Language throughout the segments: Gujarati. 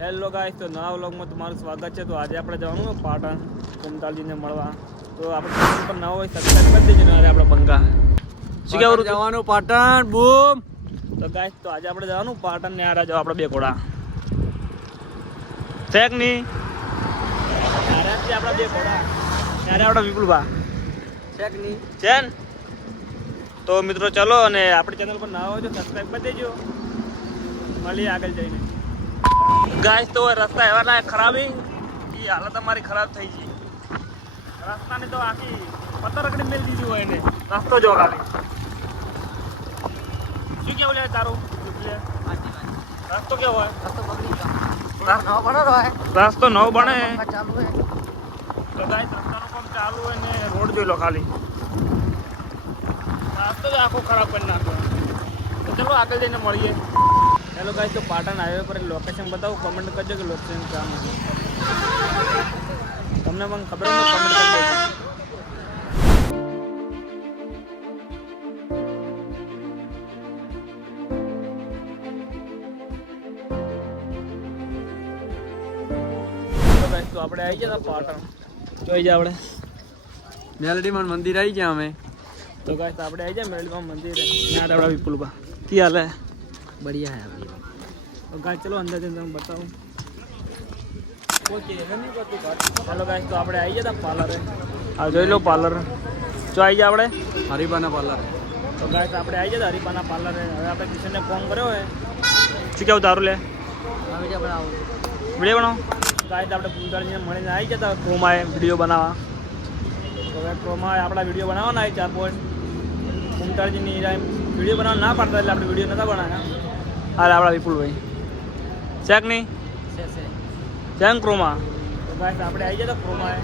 હેલો ગાઈસ, તો નવા વ્લોગમાં તમારું સ્વાગત છે. તો આજે આપણે જવાનું પાટણ કુમતાલજીને મળવા. તો આપણે ચેનલ પર નવા હોય સબસ્ક્રાઇબ કરી દેજો ને. આજે આપણે બંગા શું કેવું જવાનું પાટણ બૂમ. તો ગાઈસ, તો આજે આપણે જવાનું પાટણ ને આ આપણે બે ઘોડા શેક ની આપણા બે ઘોડા ત્યારે આપણા વિપુલભા શેક ની ચેન. તો મિત્રો ચલો, અને આપણી ચેનલ પર નવા હોય તો સબસ્ક્રાઇબ કરી દેજો. મળીએ આગળ જઈને. ગાઈસ, તો રસ્તા એવા ના ખરાબી કે હાલત અમારી ખરાબ થઈ ગઈ. રસ્તાની તો આખી પત્તર રકડી મેળ દીધી હોય એને. રસ્તો જો ખાલી શું કેવું લે તારું? રસ્તો કેવો હોય? રસ્તો નવો બને તો ગાઈસ, રસ્તાનું કામ ચાલુ હોય ને રોડ જોઈ લો ખાલી. રસ્તો જ આખો ખરાબ કરી નાખ્યો. તો ચલો આગળ જઈને મળીએ. હેલો ગાઈસ, તો પાટણ હાઈવે પર લોકેશન બતાવું. કમેન્ટ કરજો કે લોકેશન ક્યાં છે. તમને પણ ખબર હોય તો કમેન્ટ કરી દેજો. તો આપણે આવી ગયા પાટણ. જોઈ જાય આપણે મેલડીમાં મંદિર આવી ગયા અમે. તો ગાઈસ, આપણે આવી જાય મેલડીમાં મંદિર. ત્યાં આપણા વિપુલભા કી હાલ હે? बढ़िया है अभी. તો ગાઈસ, ચલો અંદર જઈને તમને બતાવું. હેલો ગાઈસ, તો આપણે આવી ગયા પાર્લરે. હા, જોઈ લો પાર્લર. જો આવી ગયા આપણે હરિબાના પાર્લર. તો ગાઈસ, આપણે આવી ગયા હરિપાના પાર્લરે. હવે આપણે કિશનને ફોન કર્યો હોય. શું કેવું તારું લે? વિડીયો બનાવો. ગાઈસ, આપણે કુંતાળજીને મળીને આવી ગયા ક્રોમાએ વિડીયો બનાવવા. તો હવે ક્રોમાએ આપણા વિડીયો બનાવવાના આવી 4 પોઈન્ટ. કુંતાળજીની વિડીયો બનાવવા ના પાડતા એટલે આપણે વિડીયો નતા બનાવ્યા. હાલ આપણા વિપુલભાઈ શેક નહીં શેક ક્રોમા. તો ગાઈસ, આપણે આવી ગયા ક્રોમાએ.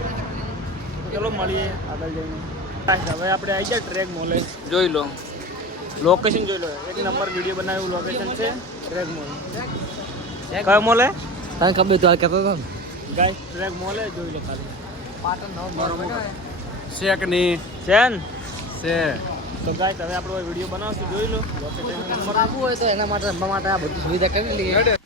તો ચલો મળીએ આગળ જઈને. ગાઈસ, હવે આપણે આવી ગયા ટ્રેક મોલે. જોઈ લો લોકેશન, જોઈ લો. 1 નંબર વિડીયો બનાવ્યું લોકેશન છે ટ્રેક મોલ. કયો મોલે? તને ખબર તો કહેતો હતો ગાઈસ, ટ્રેક મોલે જોઈ લો ખાલી. પાટણ બરોબર. શેક ની ચેન. છે. તો ગાઈસ, હવે આપણે વિડીયો બનાવશું. જોઈ લો લોકેશન નંબર. આપવું હોય તો એના માટે રમવા માટે આ બધી સુવિધા કરી લઈએ.